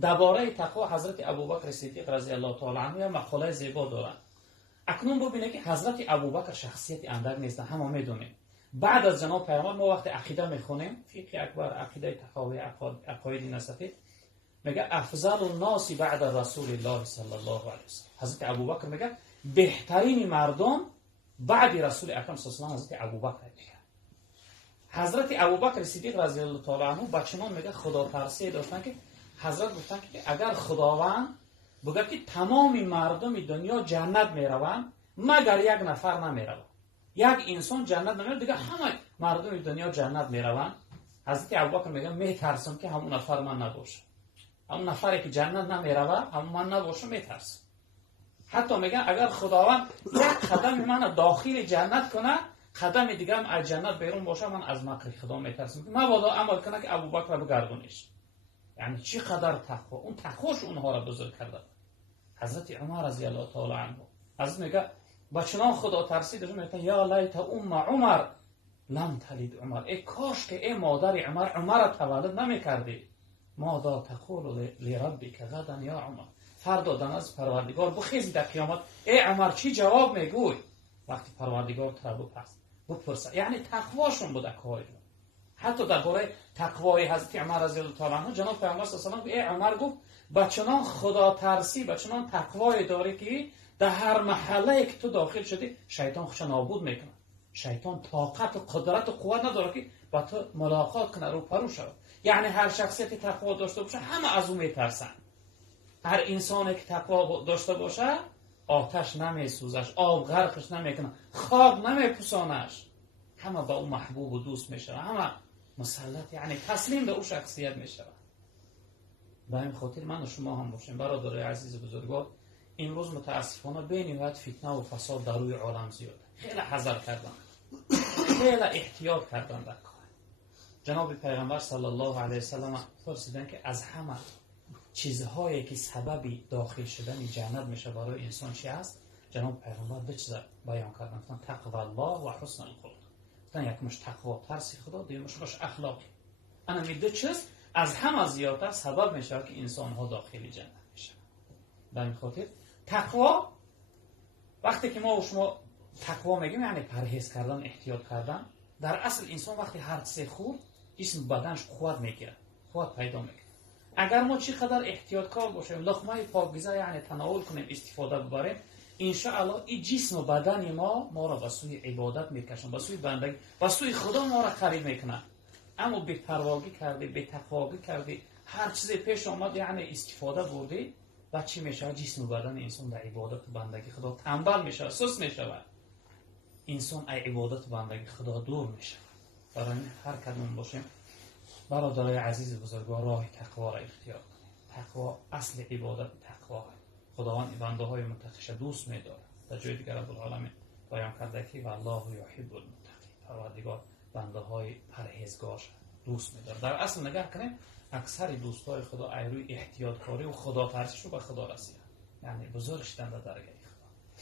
درباره تقوا حضرت ابوبکر صدیق رضی الله تعالی عنه مقاله زیبا دارند. اکنون ببینید که حضرت ابوبکر شخصیت اندک نیست، همه میدونیم. بعد از جناب پیامبر ما وقتی عقیده میخونیم، فقه اکبر، عقیده تحاوی، عقاید نسفی، میگه افضل الناس بعد رسول الله صلی الله علیه و سلم. حضرت ابوبکر میگه بهترین مردم بعد رسول اکرم صلی الله علیه و سلم حضرت ابوبکر میگه. حضرت ابوبکر صدیق رضی الله تعالی عنه بچگان میگه خدا ترسی داشتن که حضرت گفتن که اگر خداوند بگه که تمام مردم دنیا جنت میروند مگر یک نفر نمیروند، یک انسان جنت نمیره، دیگه همه مردم دنیا جنت میروند، حضرت ابوبکر میگه میترسم که همون نفر من نباشم، همون نفری که جنت نمیروه همون من نباشم، میترسم. حتی میگه اگر خداوند یک قدم من داخل جنت کنه، قدم دیگه هم از جنت بیرون باشه، من از مکر خدا میترسم مبادا عمل کنه که ابوبکر بگردونش. یعنی چی قدر تقوا، اون تقواش اونها را بزرگ کرده. حضرت عمر رضی الله تعالی عنه حضرت میگه بچنان خدا ترسی داشت، میگه یا لیت عمر لم تلد عمر، ای کاش که ای مادر عمر را تولد نمیکردی. ماذا تقول لربک غدا یا عمر، فردا دم از پروردگار بخیز در قیامت ای عمر چی جواب میگوی وقتی پروردگار تو بپرسه. یعنی تقواشون بود اکوای. حتی درباره تقوای حضرت عمر رضی الله تعالی عنه جناب پیامبر صلی الله علیه و آله ای عمر گفت بچنان خدا ترسی، بچنان تقوای داری که در هر محله که تو داخل شدی شیطان خودش نابود میکنه. شیطان طاقت و قدرت و قوت نداره که با تو ملاقات کنه، رو پرو شود. یعنی هر شخصیت تقوا داشته باشه همه از اون میترسن. هر انسانی که تقوا داشته باشه آتش نمیسوزش، آب غرقش نمیکنه، خاک نمیپوسانش، همه با اون محبوب و دوست میشه، همه مسلط، یعنی تسلیم به اون شخصیت میشه. به این خاطر من و شما هم باشیم برادرای عزیز بزرگوار، امروز متاسفانه بینهایت فتنه و فساد در روی عالم زیاده. خیلی حذر کردن، خیلی احتیاط کردن در کار. جناب پیغمبر صلی الله علیه و سلم فرمودند که از همه چیزهایی که سببی داخل شدن جنت میشه برای انسان چی است؟ جناب پیغمبر دو چیز بیان کردن، تقوا الله و حسن الخلق. یکمش تقوا ترس خدا، دومش اخلاق. انا می دو چیز از همه زیادتر سبب میشه که انسان ها داخل جنت میشه. به این خاطر تقوا، وقتی که ما و شما تقوا میگیم یعنی پرهیز کردن، احتیاط کردن. در اصل انسان وقتی هر چیز خورد جسم بدنش قوت میگیره، قوت پیدا میکنه. اگر ما چقدر احتیاطکار باشیم، لقمه پاکیزه یعنی تناول کنیم، استفاده ببریم، ان شاء الله این جسم و بدن ما را به سوی عبادت میکشن، به سوی بندگی، به سوی خدا ما را قریب میکنن. اما بی پرواگی کردی، بی تقواگی کردی، هر چیز پیش آمد یعنی استفاده بردی، و چی میشه؟ جسم و بدن انسان در عبادت و بندگی خدا تنبل میشه، سست میشه، انسان از عبادت و بندگی خدا دور میشه. برای هر کدوم باشیم برادرای عزیز بزرگوار راه تقوا را اختیار کنیم. تقوا اصل عبادت تقوا. خداوند بنده های متقیش دوست می‌داره. در جای دیگر رب العالمین بیان کرده که والله یحب المتقین، پروردگار بنده های پرهیزگارش دوست می‌داره. در اصل نگاه کنیم اکثر دوستای خدا روی احتیاط کاری و خدا ترسیش رو به خدا رسیدن، یعنی بزرگ شدن در درگاه.